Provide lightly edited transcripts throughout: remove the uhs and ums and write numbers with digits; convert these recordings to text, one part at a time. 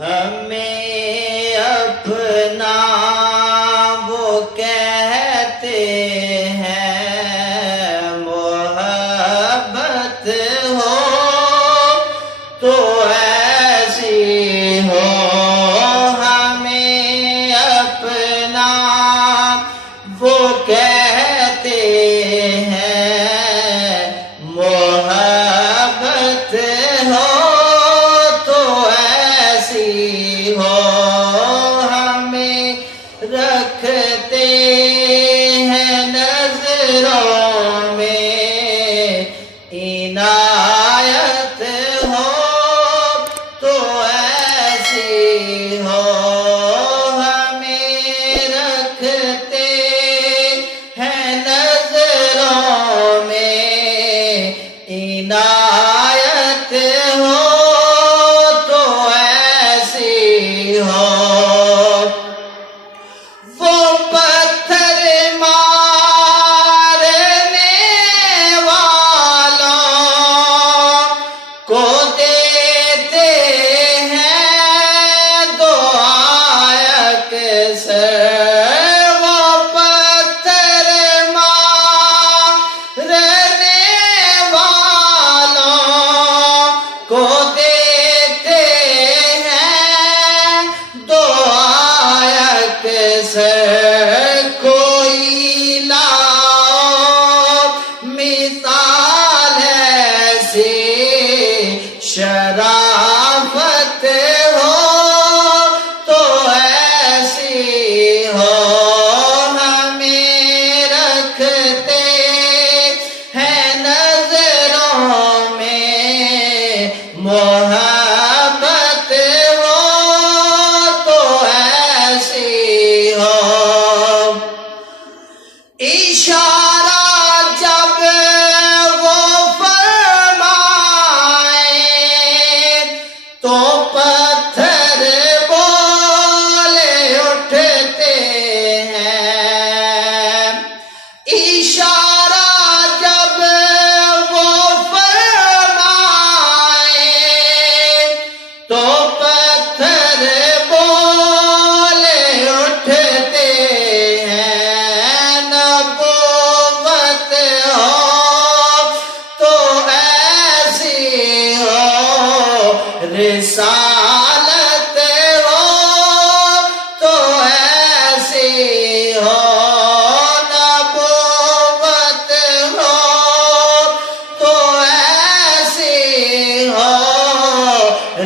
ہمیں اپنا وہ کہتے ہیں، محبت ہو تو ایسی ہو۔ ہمیں اپنا وہ کہتے ہیں، محبت ہو تو ایسی ہو۔ ہمیں رکھتے ہیں نظروں میں، عنایت ہو تو ایسی ہو۔ ہمیں رکھتے ہیں نظروں میں، عنایت ہو تو ایسی ہو۔ وہ پتھر مارنے والوں کو دیتے ہیں دعا اکثر۔ وہ پتھر مارنے والوں کو دیتے ہیں دعا اکثر۔ کوئی لاؤ مثال ایسی، شرافت ہو تو ایسی ہو۔ ہمیں رکھتے ہیں نظروں میں، محبت ہو تو ایسی ہو۔ اشارہ جب وہ فرمائیں تو پتھر بولے اٹھتے ہیں۔ اشارہ جب وہ فرمائیں تو پتھر بولے اٹھتے ہیں۔ نبوت ہو تو ایسی ہو، رسالت ہو تو ایسی ہو۔ نبوت ہو تو ایسی ہو،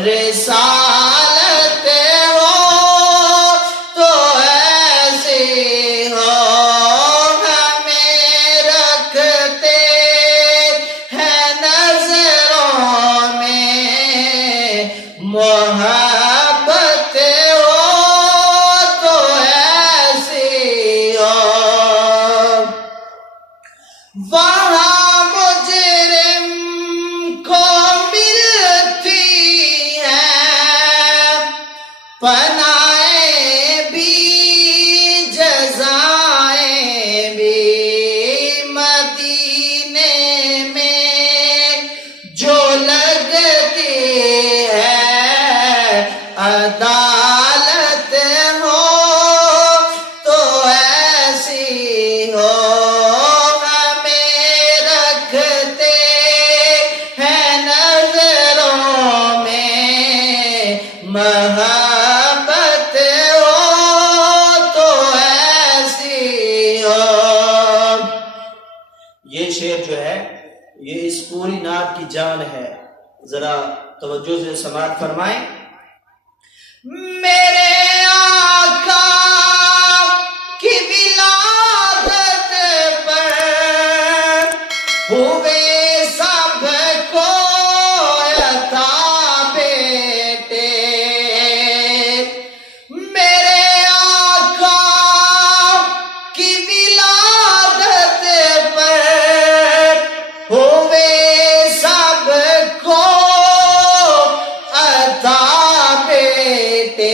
رسالت ہو تو ایسی ہو۔ ہمیں رکھتے ہیں نظروں میں، محبت ہو تو ایسی ہو۔ وہاں مجرم کو ملتی ہیں پناہیں بھی، جزائیں بھی۔ مدینے میں جو لگتی ہے عدالت ہو تو ایسی ہو۔ ہمیں رکھتے ہیں نظروں میں، محبت ہو تو ایسی ہو۔ یہ شعر جو ہے یہ اس پوری نعت کی جان ہے، ذرا توجہ سے سماعت فرمائیں۔ میرے آقا کی ولادت پر ہوئے سب کو عطا بیٹے۔ میرے آقا کی ولادت پر ہوئے سب کو عطا بیٹے۔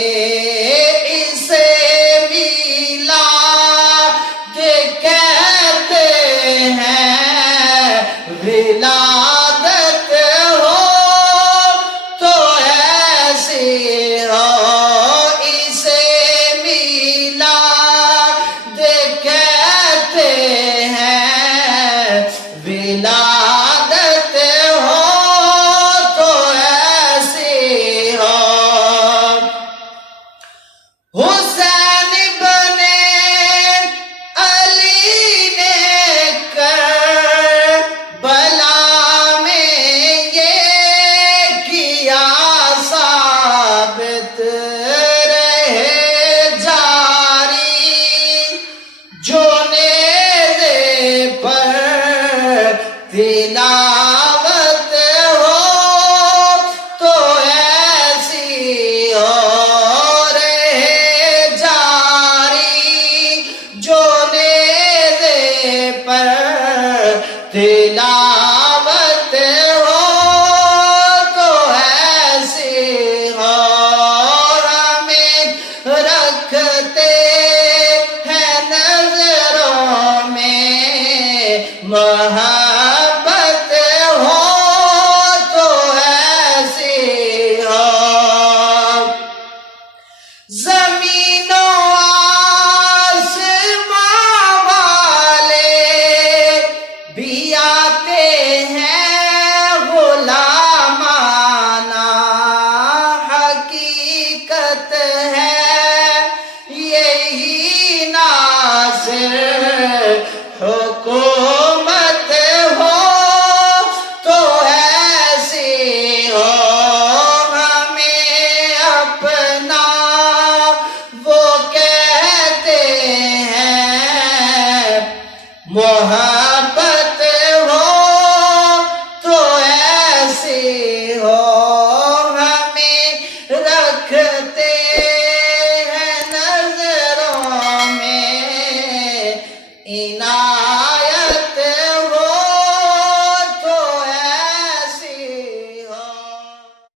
محبت ہو تو ایسی ہو ہمیں رکھتے ہیں نظروں میں عنایت